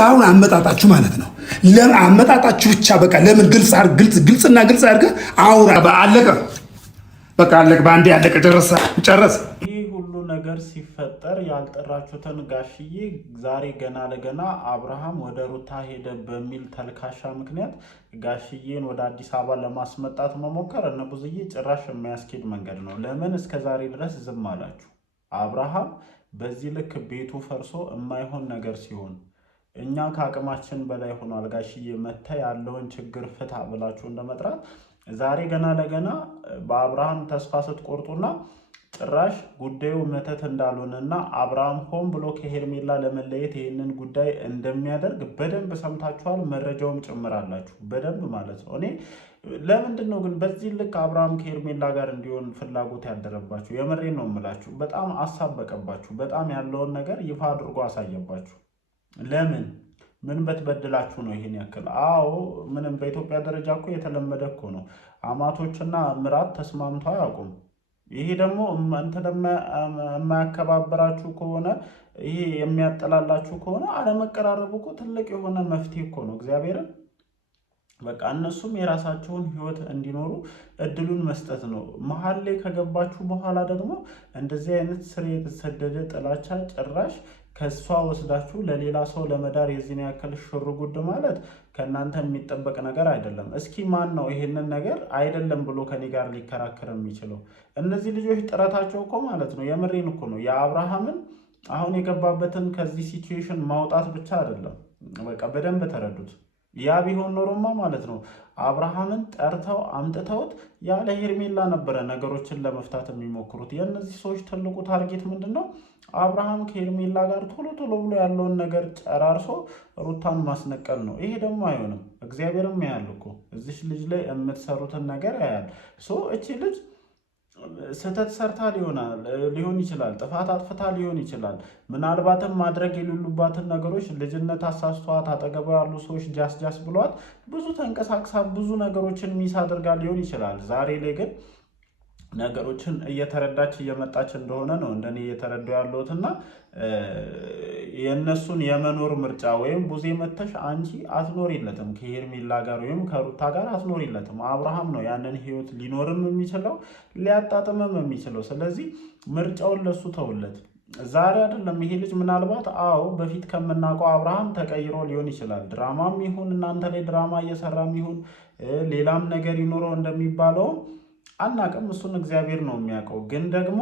አሁን አመጣጣችሁ ማለት ነው። አመጣጣችሁ ብቻ በቃ ለምን ግልጽና ግልጽ አድርገህ አውራ። አለቀ፣ በቃ አለቀ። በአንዴ አለቀ፣ ጨረሰ። ይህ ሁሉ ነገር ሲፈጠር ያልጠራችሁትን ጋሽዬ ዛሬ ገና ለገና አብርሃም ወደ ሩታ ሄደ በሚል ተልካሻ ምክንያት ጋሽዬን ወደ አዲስ አበባ ለማስመጣት መሞከር እነ ብዙዬ ጭራሽ የሚያስኬድ መንገድ ነው። ለምን እስከ ዛሬ ድረስ ዝም አላችሁ? አብርሃም በዚህ ልክ ቤቱ ፈርሶ የማይሆን ነገር ሲሆን እኛ ከአቅማችን በላይ ሆኗል፣ ጋሽዬ መተ ያለውን ችግር ፍታ ብላችሁ እንደመጥራት ዛሬ ገና ለገና በአብርሃም ተስፋ ስትቆርጡና ጭራሽ ጉዳዩ መተት እንዳልሆነና አብርሃም ሆን ብሎ ከሄርሜላ ለመለየት ይህንን ጉዳይ እንደሚያደርግ በደንብ ሰምታችኋል። መረጃውም ጭምራላችሁ በደንብ ማለት ነው። እኔ ለምንድን ነው ግን በዚህ ልክ አብርሃም ከሄርሜላ ጋር እንዲሆን ፍላጎት ያደረባችሁ? የምሬን ነው የምላችሁ። በጣም አሳበቀባችሁ። በጣም ያለውን ነገር ይፋ አድርጎ አሳየባችሁ። ለምን ምን በትበድላችሁ ነው ይሄን ያክል? አዎ ምንም በኢትዮጵያ ደረጃ እኮ የተለመደ እኮ ነው። አማቶችና ምራት ተስማምተው አያውቁም። ይሄ ደግሞ የማያከባበራችሁ ከሆነ ይሄ የሚያጠላላችሁ ከሆነ አለመቀራረቡ እኮ ትልቅ የሆነ መፍትሄ እኮ ነው። እግዚአብሔርን በቃ እነሱም የራሳቸውን ህይወት እንዲኖሩ እድሉን መስጠት ነው። መሀል ላይ ከገባችሁ በኋላ ደግሞ እንደዚህ አይነት ስር የተሰደደ ጥላቻ ጭራሽ ከሷ ወስዳችሁ ለሌላ ሰው ለመዳር የዚህን ያክል ሽርጉድ ማለት ከእናንተ የሚጠበቅ ነገር አይደለም። እስኪ ማን ነው ይሄንን ነገር አይደለም ብሎ ከኔ ጋር ሊከራከር የሚችለው? እነዚህ ልጆች ጥረታቸው እኮ ማለት ነው የምሬን እኮ ነው የአብርሃምን አሁን የገባበትን ከዚህ ሲቹዌሽን ማውጣት ብቻ አይደለም። በቃ በደንብ ተረዱት። ያ ቢሆን ኖሮማ ማለት ነው አብርሃምን ጠርተው አምጥተውት ያለ ሄርሜላ ነበረ ነገሮችን ለመፍታት የሚሞክሩት። የእነዚህ ሰዎች ትልቁ ታርጌት ምንድን ነው? አብርሃም ከሄርሜላ ጋር ቶሎ ብሎ ያለውን ነገር ጨራርሶ ሩታን ማስነቀል ነው። ይሄ ደግሞ አይሆንም። እግዚአብሔርም ያያል እኮ እዚች ልጅ ላይ የምትሰሩትን ነገር ያያል። እቺ ልጅ ስህተት ሰርታ ሊሆን ይችላል፣ ጥፋት አጥፍታ ሊሆን ይችላል። ምናልባትም ማድረግ የሌሉባትን ነገሮች ልጅነት አሳስቷት አጠገቧ ያሉ ሰዎች ጃስ ብሏት ብዙ ተንቀሳቅሳ ብዙ ነገሮችን ሚስ አድርጋ ሊሆን ይችላል። ዛሬ ላይ ግን ነገሮችን እየተረዳች እየመጣች እንደሆነ ነው እንደኔ እየተረዳው ያለሁትና የእነሱን የመኖር ምርጫ ወይም ቡዜ መተሽ አንቺ አትኖሪለትም ከሄርሜላ ጋር ወይም ከሩታ ጋር አትኖሪለትም። አብርሃም ነው ያንን ህይወት ሊኖርም የሚችለው ሊያጣጥምም የሚችለው። ስለዚህ ምርጫውን ለሱ ተውለት። ዛሬ አይደለም ይሄ ልጅ ምናልባት በፊት ከምናውቀው አብርሃም ተቀይሮ ሊሆን ይችላል። ድራማም ይሁን እናንተ ላይ ድራማ እየሰራም ይሁን ሌላም ነገር ይኖረው እንደሚባለው አናቅም። እሱን እግዚአብሔር ነው የሚያውቀው። ግን ደግሞ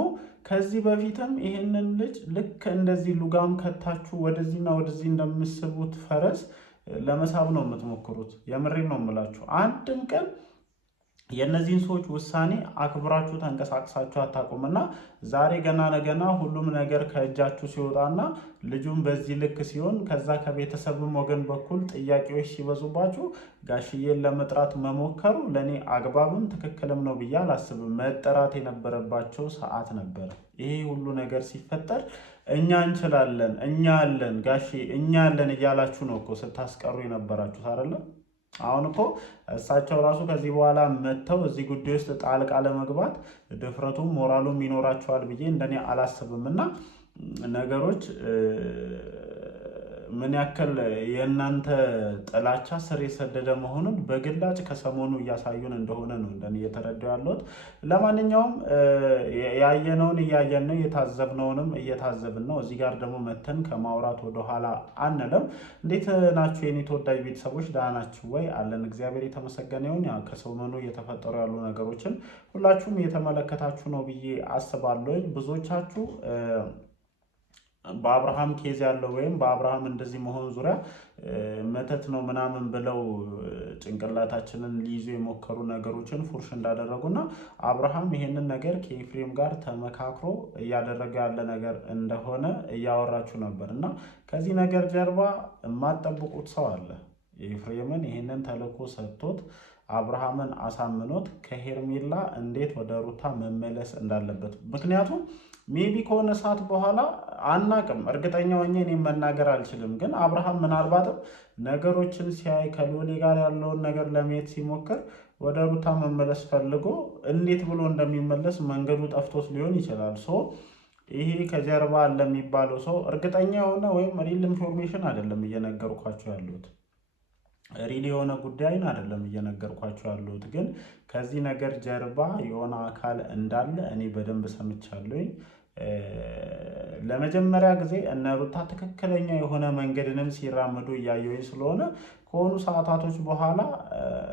ከዚህ በፊትም ይህንን ልጅ ልክ እንደዚህ ሉጋም ከታችሁ ወደዚህና ወደዚህ እንደምስቡት ፈረስ ለመሳብ ነው የምትሞክሩት። የምሬን ነው የምላችሁ። አንድም ቀን የእነዚህን ሰዎች ውሳኔ አክብራችሁ ተንቀሳቅሳችሁ አታውቁምና ዛሬ ገና ለገና ሁሉም ነገር ከእጃችሁ ሲወጣና ልጁም በዚህ ልክ ሲሆን ከዛ ከቤተሰብም ወገን በኩል ጥያቄዎች ሲበዙባችሁ ጋሽዬን ለመጥራት መሞከሩ ለእኔ አግባብም ትክክልም ነው ብዬ አላስብም። መጠራት የነበረባቸው ሰዓት ነበር። ይሄ ሁሉ ነገር ሲፈጠር እኛ እንችላለን፣ እኛ አለን፣ ጋሼ እኛ አለን እያላችሁ ነው እኮ ስታስቀሩ የነበራችሁት አይደለም? አሁን እኮ እሳቸው ራሱ ከዚህ በኋላ መጥተው እዚህ ጉዳይ ውስጥ ጣልቃ ለመግባት ድፍረቱም ሞራሉም ይኖራቸዋል ብዬ እንደኔ አላስብም። እና ነገሮች ምን ያክል የእናንተ ጥላቻ ስር የሰደደ መሆኑን በግላጭ ከሰሞኑ እያሳዩን እንደሆነ ነው እንደኔ እየተረዳው ያለሁት። ለማንኛውም ያየነውን እያየን ነው፣ የታዘብነውንም እየታዘብን ነው። እዚህ ጋር ደግሞ መተን ከማውራት ወደኋላ አንለም። እንዴት ናችሁ የኔ ተወዳጅ ቤተሰቦች? ደህና ናችሁ ወይ? አለን እግዚአብሔር የተመሰገነ ይሁን። ከሰሞኑ እየተፈጠሩ ያሉ ነገሮችን ሁላችሁም እየተመለከታችሁ ነው ብዬ አስባለሁ። ብዙዎቻችሁ በአብርሃም ኬዝ ያለው ወይም በአብርሃም እንደዚህ መሆን ዙሪያ መተት ነው ምናምን ብለው ጭንቅላታችንን ሊይዙ የሞከሩ ነገሮችን ፉርሽ እንዳደረጉና አብርሃም ይሄንን ነገር ከኤፍሬም ጋር ተመካክሮ እያደረገ ያለ ነገር እንደሆነ እያወራችሁ ነበር። እና ከዚህ ነገር ጀርባ የማትጠብቁት ሰው አለ። ኤፍሬምን ይሄንን ተልዕኮ ሰጥቶት አብርሃምን አሳምኖት ከሄርሜላ እንዴት ወደ ሩታ መመለስ እንዳለበት። ምክንያቱም ሜቢ ከሆነ ሰዓት በኋላ አናቅም፣ እርግጠኛ ሆኜ እኔም መናገር አልችልም። ግን አብርሃም ምናልባትም ነገሮችን ሲያይ ከሎሌ ጋር ያለውን ነገር ለማየት ሲሞክር ወደ ሩታ መመለስ ፈልጎ እንዴት ብሎ እንደሚመለስ መንገዱ ጠፍቶት ሊሆን ይችላል። ይሄ ከጀርባ አለ የሚባለው ሰው እርግጠኛ የሆነ ወይም ሪል ኢንፎርሜሽን አይደለም እየነገርኳቸው ያሉት፣ ሪል የሆነ ጉዳይን አይደለም እየነገርኳቸው ያሉት። ግን ከዚህ ነገር ጀርባ የሆነ አካል እንዳለ እኔ በደንብ ሰምቻለሁኝ። ለመጀመሪያ ጊዜ እነ ሩታ ትክክለኛ የሆነ መንገድንም ሲራመዱ እያየሁኝ ስለሆነ ከሆኑ ሰዓታቶች በኋላ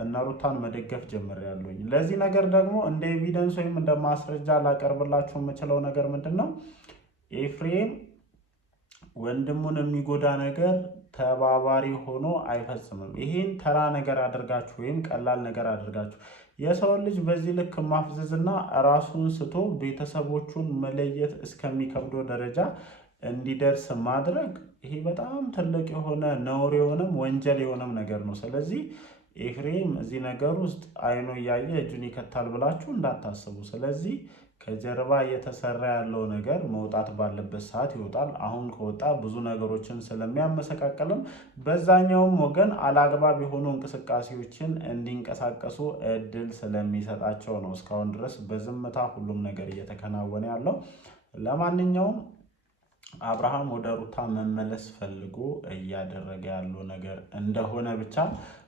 እነ ሩታን መደገፍ ጀምሬያለሁኝ። ለዚህ ነገር ደግሞ እንደ ኤቪደንስ ወይም እንደ ማስረጃ ላቀርብላችሁ የምችለው ነገር ምንድን ነው? ኤፍሬም ወንድሙን የሚጎዳ ነገር ተባባሪ ሆኖ አይፈጽምም። ይሄን ተራ ነገር አድርጋችሁ ወይም ቀላል ነገር አድርጋችሁ የሰውን ልጅ በዚህ ልክ ማፍዘዝና ራሱን ስቶ ቤተሰቦቹን መለየት እስከሚከብደው ደረጃ እንዲደርስ ማድረግ ይሄ በጣም ትልቅ የሆነ ነውር የሆነም ወንጀል የሆነም ነገር ነው። ስለዚህ ኤፍሬም እዚህ ነገር ውስጥ አይኑ እያየ እጁን ይከታል ብላችሁ እንዳታስቡ። ስለዚህ ከጀርባ እየተሰራ ያለው ነገር መውጣት ባለበት ሰዓት ይወጣል። አሁን ከወጣ ብዙ ነገሮችን ስለሚያመሰቃቀልም በዛኛውም ወገን አላግባብ የሆኑ እንቅስቃሴዎችን እንዲንቀሳቀሱ እድል ስለሚሰጣቸው ነው እስካሁን ድረስ በዝምታ ሁሉም ነገር እየተከናወነ ያለው። ለማንኛውም አብርሃም ወደ ሩታ መመለስ ፈልጎ እያደረገ ያለው ነገር እንደሆነ ብቻ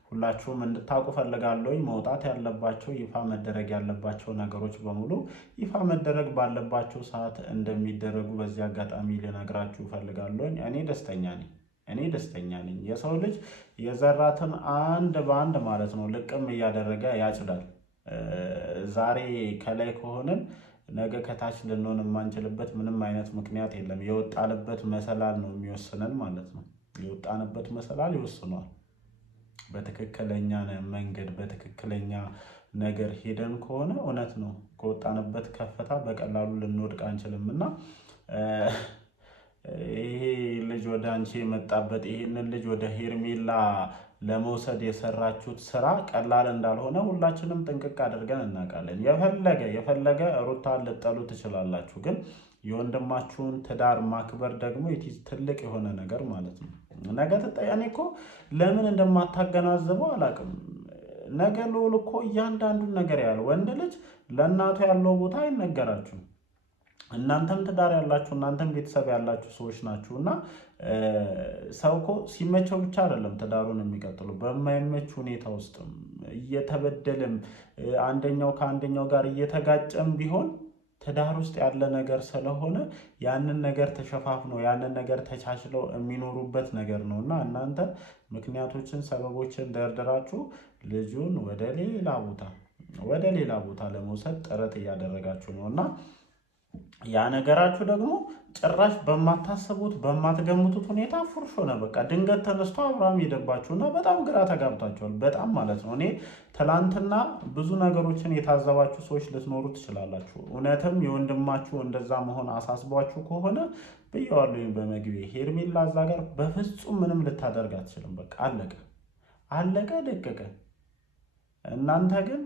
ሁላችሁም እንድታውቁ ፈልጋለሁ። መውጣት ያለባቸው ይፋ መደረግ ያለባቸው ነገሮች በሙሉ ይፋ መደረግ ባለባቸው ሰዓት እንደሚደረጉ በዚህ አጋጣሚ ልነግራችሁ ፈልጋለሁ። እኔ ደስተኛ ነኝ። የሰው ልጅ የዘራትን አንድ በአንድ ማለት ነው ልቅም እያደረገ ያጭዳል። ዛሬ ከላይ ከሆነን ነገ ከታች ልንሆን የማንችልበት ምንም አይነት ምክንያት የለም። የወጣንበት መሰላል ነው የሚወስነን ማለት ነው። የወጣንበት መሰላል ይወስኗል። በትክክለኛ መንገድ በትክክለኛ ነገር ሄደን ከሆነ እውነት ነው ከወጣንበት ከፍታ በቀላሉ ልንወድቅ አንችልም። እና ይሄ ልጅ ወደ አንቺ የመጣበት ይህንን ልጅ ወደ ሄርሜላ ለመውሰድ የሰራችሁት ስራ ቀላል እንዳልሆነ ሁላችንም ጥንቅቅ አድርገን እናውቃለን። የፈለገ ሩታን ልጠሉ ትችላላችሁ፣ ግን የወንድማችሁን ትዳር ማክበር ደግሞ ትልቅ የሆነ ነገር ማለት ነው። ነገ እኔ እኮ ለምን እንደማታገናዝበው አላውቅም። ነገ ልዑል እኮ እያንዳንዱን ነገር ያለ ወንድ ልጅ ለእናቱ ያለው ቦታ አይነገራችሁም። እናንተም ትዳር ያላችሁ እናንተም ቤተሰብ ያላችሁ ሰዎች ናችሁ። እና ሰው እኮ ሲመቸው ብቻ አይደለም ትዳሩን የሚቀጥሉ፣ በማይመች ሁኔታ ውስጥም እየተበደለም አንደኛው ከአንደኛው ጋር እየተጋጨም ቢሆን ትዳር ውስጥ ያለ ነገር ስለሆነ ያንን ነገር ተሸፋፍነው ያንን ነገር ተቻችለው የሚኖሩበት ነገር ነው። እና እናንተ ምክንያቶችን ሰበቦችን ደርድራችሁ ልጁን ወደ ሌላ ቦታ ለመውሰድ ጥረት እያደረጋችሁ ነው። እና ያ ነገራችሁ ደግሞ ጭራሽ በማታሰቡት በማትገምቱት ሁኔታ ፉርሽ ሆነ። በቃ ድንገት ተነስቶ አብርሃም ሄደባችሁና በጣም ግራ ተጋብታችኋል። በጣም ማለት ነው። እኔ ትላንትና ብዙ ነገሮችን የታዘባችሁ ሰዎች ልትኖሩ ትችላላችሁ። እውነትም የወንድማችሁ እንደዛ መሆን አሳስቧችሁ ከሆነ ብየዋለሁ በመግቢያ ሄርሜላ እዛ ጋር በፍጹም ምንም ልታደርግ አትችልም። በቃ አለቀ ደቀቀ። እናንተ ግን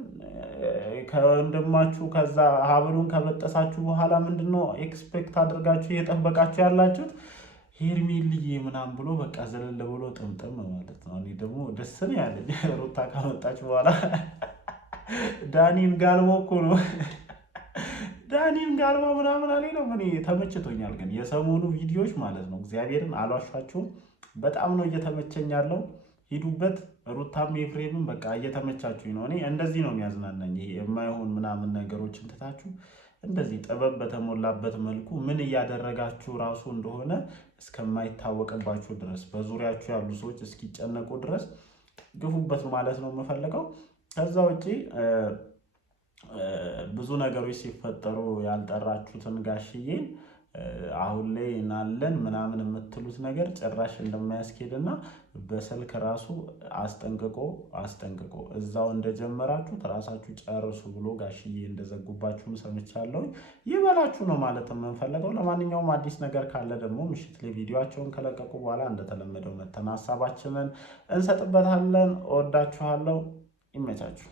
ከወንድማችሁ ከዛ ሀብሉን ከበጠሳችሁ በኋላ ምንድነው ኤክስፔክት አድርጋችሁ እየጠበቃችሁ ያላችሁት? ሄርሜልዬ ምናምን ብሎ በቃ ዘለል ብሎ ጥምጥም ማለት ነው። እኔ ደግሞ ደስ ነው ያለኝ ሩታ ካመጣች በኋላ ዳኒን ጋልቦ እኮ ነው ዳኒን ጋልቦ ምናምን አለ ነው። እኔ ተመችቶኛል። ግን የሰሞኑ ቪዲዮዎች ማለት ነው እግዚአብሔርን አልዋሻችሁም በጣም ነው እየተመቸኝ ያለው። ሂዱበት። ሩታም ኤፍሬምም በቃ እየተመቻችሁኝ ነው። እኔ እንደዚህ ነው የሚያዝናናኝ። ይሄ የማይሆን ምናምን ነገሮችን ትታችሁ እንደዚህ ጥበብ በተሞላበት መልኩ ምን እያደረጋችሁ ራሱ እንደሆነ እስከማይታወቅባችሁ ድረስ በዙሪያችሁ ያሉ ሰዎች እስኪጨነቁ ድረስ ግፉበት ማለት ነው የምፈልገው። ከዛ ውጪ ብዙ ነገሮች ሲፈጠሩ ያልጠራችሁትን ጋሽዬን አሁን ላይ እናለን ምናምን የምትሉት ነገር ጭራሽ እንደማያስኬድና በስልክ ራሱ አስጠንቅቆ እዛው እንደጀመራችሁ ራሳችሁ ጨርሱ ብሎ ጋሽዬ እንደዘጉባችሁም ሰምቻለሁ። ይበላችሁ ነው ማለት የምንፈልገው። ለማንኛውም አዲስ ነገር ካለ ደግሞ ምሽት ላይ ቪዲዮአቸውን ከለቀቁ በኋላ እንደተለመደው መተን ሀሳባችንን እንሰጥበታለን። እወዳችኋለሁ። ይመቻችሁ።